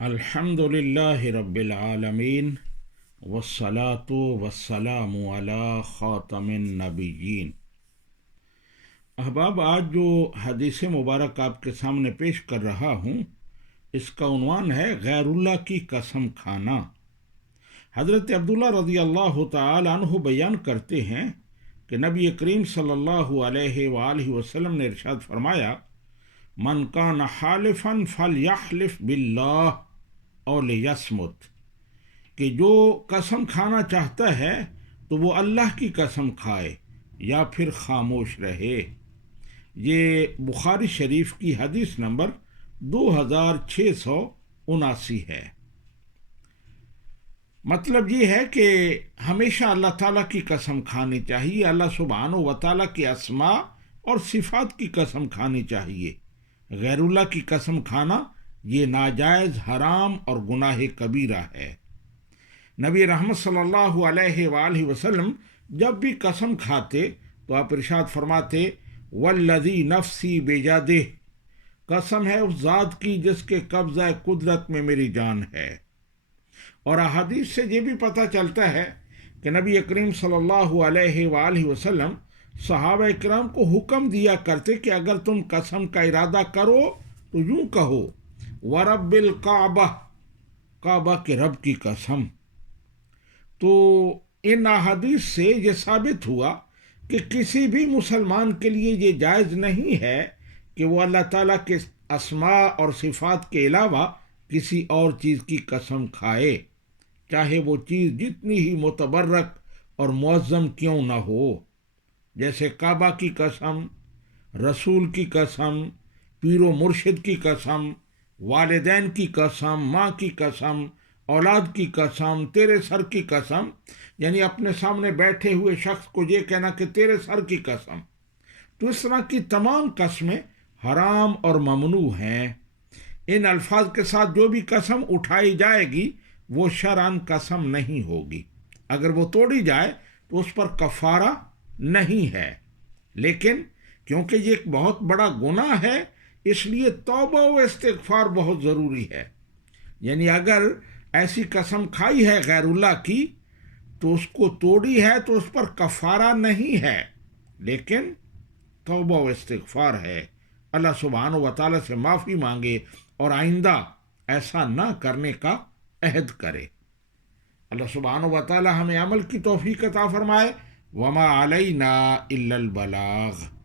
الحمد للہ رب العالمین والصلاة والسلام علی خاتم النبیین۔ احباب، آج جو حدیث مبارک آپ کے سامنے پیش کر رہا ہوں، اس کا عنوان ہے غیر اللہ کی قسم کھانا۔ حضرت عبداللہ رضی اللہ تعالی عنہ بیان کرتے ہیں کہ نبی کریم صلی اللہ علیہ وآلہ وسلم نے ارشاد فرمایا، من کان حالفا فلیحلف باللہ اور لیصمت، کہ جو قسم کھانا چاہتا ہے تو وہ اللہ کی قسم کھائے یا پھر خاموش رہے۔ یہ بخاری شریف کی حدیث نمبر 2679 ہے۔ مطلب یہ ہے کہ ہمیشہ اللہ تعالیٰ کی قسم کھانی چاہیے، اللہ سبحانہ و تعالیٰ کے اسماء اور صفات کی قسم کھانی چاہیے۔ غیر اللہ کی قسم کھانا یہ ناجائز، حرام اور گناہ کبیرہ ہے۔ نبی رحمت صلی اللہ علیہ وآلہ وسلم جب بھی قسم کھاتے تو آپ ارشاد فرماتے، والذی نفسی بیدہ، قسم ہے اس ذات کی جس کے قبضہ قدرت میں میری جان ہے۔ اور احادیث سے یہ بھی پتہ چلتا ہے کہ نبی کریم صلی اللہ علیہ وآلہ وسلم صحابہ کرام کو حکم دیا کرتے کہ اگر تم قسم کا ارادہ کرو تو یوں کہو، ورب الکعبہ، کعبہ کے رب کی قسم۔ تو ان احادیث سے یہ ثابت ہوا کہ کسی بھی مسلمان کے لیے یہ جائز نہیں ہے کہ وہ اللہ تعالیٰ کے اسماء اور صفات کے علاوہ کسی اور چیز کی قسم کھائے، چاہے وہ چیز جتنی ہی متبرک اور معظم کیوں نہ ہو، جیسے کعبہ کی قسم، رسول کی قسم، پیر و مرشد کی قسم، والدین کی قسم، ماں کی قسم، اولاد کی قسم، تیرے سر کی قسم، یعنی اپنے سامنے بیٹھے ہوئے شخص کو یہ کہنا کہ تیرے سر کی قسم۔ تو اس طرح کی تمام قسمیں حرام اور ممنوع ہیں۔ ان الفاظ کے ساتھ جو بھی قسم اٹھائی جائے گی وہ شرعاً قسم نہیں ہوگی۔ اگر وہ توڑی جائے تو اس پر کفارہ نہیں ہے، لیکن کیونکہ یہ ایک بہت بڑا گناہ ہے، اس لیے توبہ و استغفار بہت ضروری ہے۔ یعنی اگر ایسی قسم کھائی ہے غیر اللہ کی تو اس کو توڑی ہے تو اس پر کفارہ نہیں ہے، لیکن توبہ و استغفار ہے۔ اللہ سبحانہ و تعالیٰ سے معافی مانگے اور آئندہ ایسا نہ کرنے کا عہد کرے۔ اللہ سبحانہ و تعالیٰ ہمیں عمل کی توفیق عطا فرمائے۔ وما علینا الا البلاغ۔